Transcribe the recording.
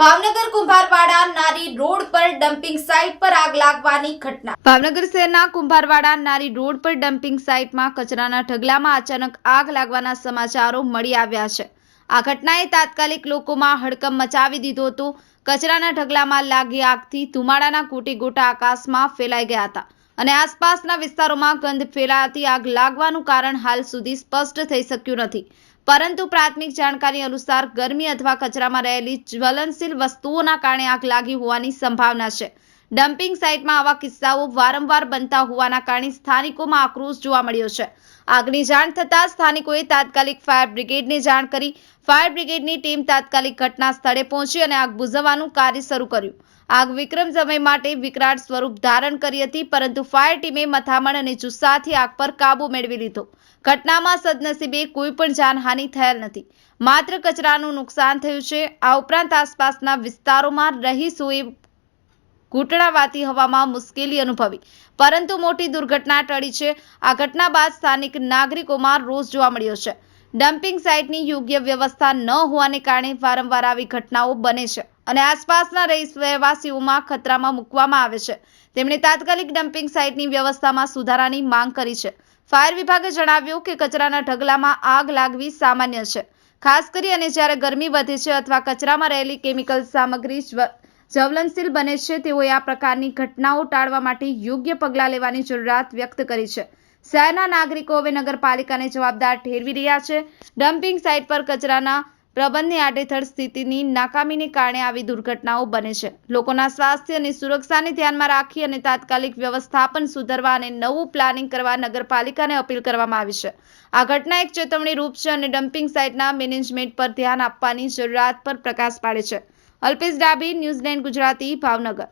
ભાવનગર કુંભારવાડા નારી રોડ પર dumping site પર આગ લાગવાની ઘટના. ભાવનગર શહેરના કુંભારવાડા નારી રોડ પર ડમ્પિંગ સાઇટમાં કચરાના ઢગલામાં અચાનક આગ લાગવાના સમાચારો મળી આવ્યા છે. આ ઘટનાએ તાત્કાલિક લોકોમાં હડકંપ મચાવી દીધો હતો. કચરાના ઢગલામાં લાગી આગથી ધુમાડાના કોટી ગોટા આકાશમાં ફેલાઈ ગયા હતા અને આસપાસના વિસ્તારોમાં ગંધ ફેલાતી આગ લાગવાનું કારણ હાલ સુધી સ્પષ્ટ થઈ શક્યું નથી. પરંતુ પ્રાથમિક જાણકારી અનુસાર ગરમી અથવા કચરામાં રહેલી જ્વલનશીલ વસ્તુઓના કારણે આગ લાગી હોવાની સંભાવના છે. ડમ્પિંગ સાઇટમાં આવા કિસ્સાઓ વારંવાર બનતા હોવાના કારણે સ્થાનિકોમાં આક્રોશ જોવા મળ્યો છે. આગની જાણ થતાં સ્થાનિકોએ તાત્કાલિક ફાયર બ્રિગેડને જાણ કરી ફાયર બ્રિગેડની ટીમ તાત્કાલિક ઘટના સ્થળે પહોંચી અને આગ બુઝવવાનું કાર્ય શરૂ કર્યું. આગ વિક્રમ સમય માટે વિકરાળ સ્વરૂપ ધારણ કરી હતી, પરંતુ ફાયર ટીમે મથામણ અને જુસ્સાથી આગ પર કાબુ મેળવી લીધો. ઘટનામાં સદનસીબે કોઈ પણ જાનહાનિ થયેલ નથી. માત્ર કચરાનું નુકસાન થયું છે. આ ઉપરાંત આસપાસના વિસ્તારોમાં રહીશોએ ઘૂંટણાવાતી હવામાં મુશ્કેલી અનુભવી. પરંતુ મોટી દુર્ઘટના ટળી છે. આ ઘટના બાદ સ્થાનિક નાગરિકોમાં રોષ જોવા મળ્યો છે. ડમ્પિંગ સાઇટની યોગ્ય વ્યવસ્થા ન હોવાને કારણે વારંવાર આવી ઘટનાઓ બને છે અને આસપાસના રહેવાસીઓમાં ખતરામાં મૂકવામાં આવે છે. તેમણે તાત્કાલિક ડમ્પિંગ સાઇટની વ્યવસ્થામાં સુધારાની માંગ કરી છે. ફાયર વિભાગે જણાવ્યું કે કચરાના ઢગલામાં આગ લાગવી સામાન્ય છે. ખાસ કરી અને જ્યારે ગરમી વધે છે અથવા કચરામાં રહેલી કેમિકલ સામગ્રી જ્વલનશીલ બને છે, તેઓએ આ પ્રકારની ઘટનાઓ ટાળવા માટે યોગ્ય પગલાં લેવાની જરૂરિયાત વ્યક્ત કરી છે. શહેરના નાગરિકો હવે નગરપાલિકાને જવાબદાર ઠેરવી રહ્યા છે. ડમ્પિંગ સાઇટ પર કચરાના પ્રબંધની આડેથડ સ્થિતિની નાકામીને કારણે આવી દુર્ઘટનાઓ બને છે. લોકોના સ્વાસ્થ્ય અને સુરક્ષાને ધ્યાનમાં રાખી અને તાત્કાલિક વ્યવસ્થાપન સુધારવા અને નવું પ્લાનિંગ કરવા નગરપાલિકાને અપીલ કરવામાં આવી છે. આ ઘટના એક ચેતવણી રૂપ છે અને ડમ્પિંગ સાઇટના મેનેજમેન્ટ પર ધ્યાન આપવાની જરૂરિયાત પર પ્રકાશ પાડે છે. અલ્પેશ ડાભી ન્યૂઝલેન્ડ ગુજરાતી ભાવનગર.